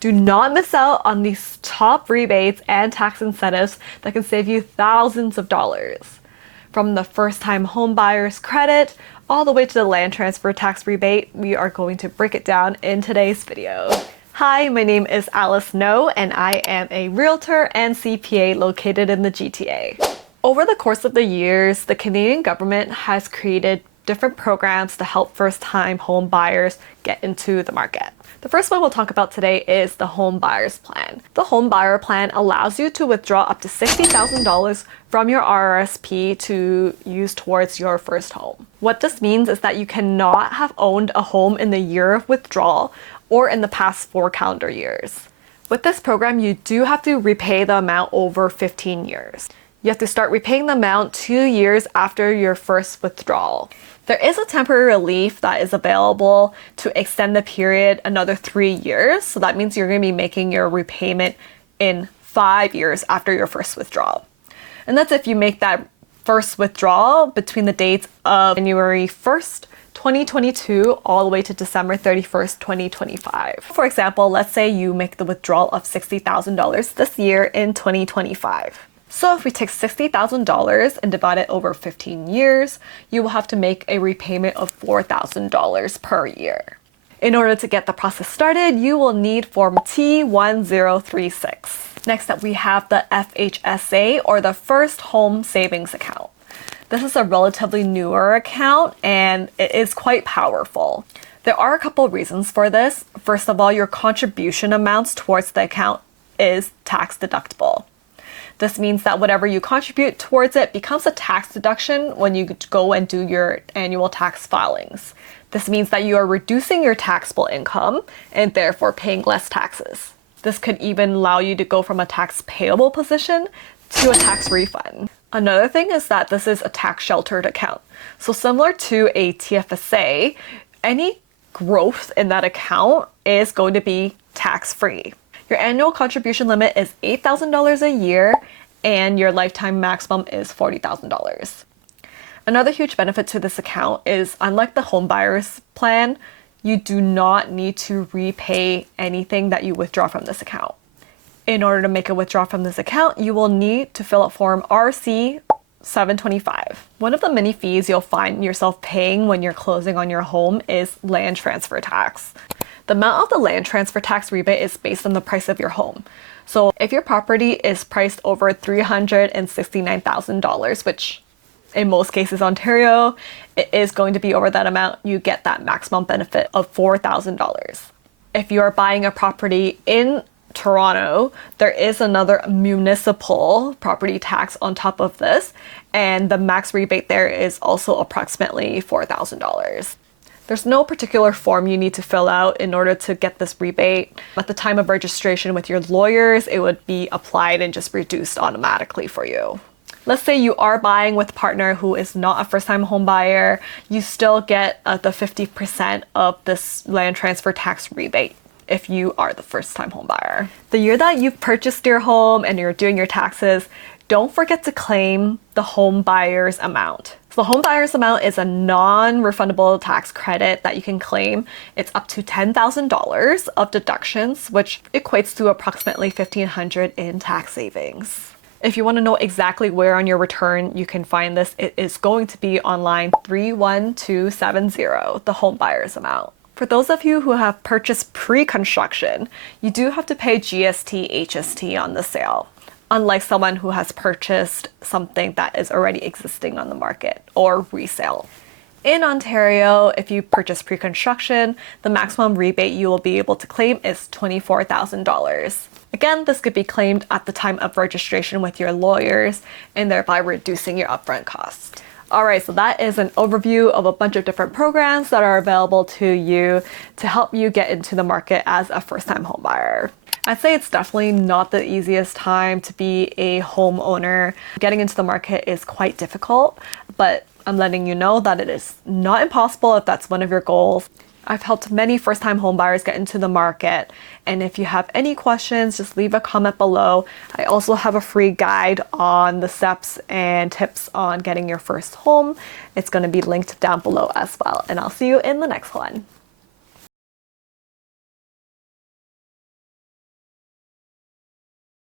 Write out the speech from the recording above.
Do not miss out on these top rebates and tax incentives that can save you thousands of dollars. From the first-time home buyer's credit all the way to the land transfer tax rebate, we are going to break it down in today's video. Hi, my name is Alice No, and I am a realtor and CPA located in the GTA. Over the course of the years, the Canadian government has created different programs to help first-time home buyers get into the market. The first one we'll talk about today is the Home Buyers Plan. The Home Buyer Plan allows you to withdraw up to $60,000 from your RRSP to use towards your first home. What this means is that you cannot have owned a home in the year of withdrawal or in the past 4 calendar years. With this program, you do have to repay the amount over 15 years. You have to start repaying the amount 2 years after your first withdrawal. There is a temporary relief that is available to extend the period another 3 years. So that means you're going to be making your repayment in 5 years after your first withdrawal. And that's if you make that first withdrawal between the dates of January 1st, 2022 all the way to December 31st, 2025. For example, let's say you make the withdrawal of $60,000 this year in 2025. So if we take $60,000 and divide it over 15 years, you will have to make a repayment of $4,000 per year. In order to get the process started, you will need Form T1036. Next up, we have the FHSA, or the First Home Savings Account. This is a relatively newer account and it is quite powerful. There are a couple reasons for this. First of all, your contribution amounts towards the account is tax deductible. This means that whatever you contribute towards it becomes a tax deduction when you go and do your annual tax filings. This means that you are reducing your taxable income and therefore paying less taxes. This could even allow you to go from a tax payable position to a tax refund. Another thing is that this is a tax sheltered account. So similar to a TFSA, any growth in that account is going to be tax-free. Your annual contribution limit is $8,000 a year and your lifetime maximum is $40,000. Another huge benefit to this account is, unlike the home buyer's plan, you do not need to repay anything that you withdraw from this account. In order to make a withdrawal from this account, you will need to fill out Form RC 725. One of the many fees you'll find yourself paying when you're closing on your home is land transfer tax. The amount of the land transfer tax rebate is based on the price of your home. So if your property is priced over $369,000, which in most cases Ontario, it is going to be over that amount, you get that maximum benefit of $4,000. If you're buying a property in Toronto, there is another municipal property tax on top of this, and the max rebate there is also approximately $4,000. There's no particular form you need to fill out in order to get this rebate. At the time of registration with your lawyers, it would be applied and just reduced automatically for you. Let's say you are buying with a partner who is not a first-time home buyer, you still get the 50% of this land transfer tax rebate if you are the first-time home buyer. The year that you've purchased your home and you're doing your taxes, don't forget to claim the home buyer's amount. So the home buyer's amount is a non-refundable tax credit that you can claim. It's up to $10,000 of deductions, which equates to approximately $1,500 in tax savings. If you want to know exactly where on your return you can find this, it is going to be on line 31270, the home buyer's amount. For those of you who have purchased pre-construction, you do have to pay GST, HST on the sale, unlike someone who has purchased something that is already existing on the market or resale. In Ontario, if you purchase pre-construction, the maximum rebate you will be able to claim is $24,000. Again, this could be claimed at the time of registration with your lawyers and thereby reducing your upfront cost. Alright, so that is an overview of a bunch of different programs that are available to you to help you get into the market as a first-time home buyer. I'd say it's definitely not the easiest time to be a homeowner. Getting into the market is quite difficult, but I'm letting you know that it is not impossible if that's one of your goals. I've helped many first-time home buyers get into the market, and if you have any questions, just leave a comment below. I also have a free guide on the steps and tips on getting your first home. It's going to be linked down below as well, and I'll see you in the next one.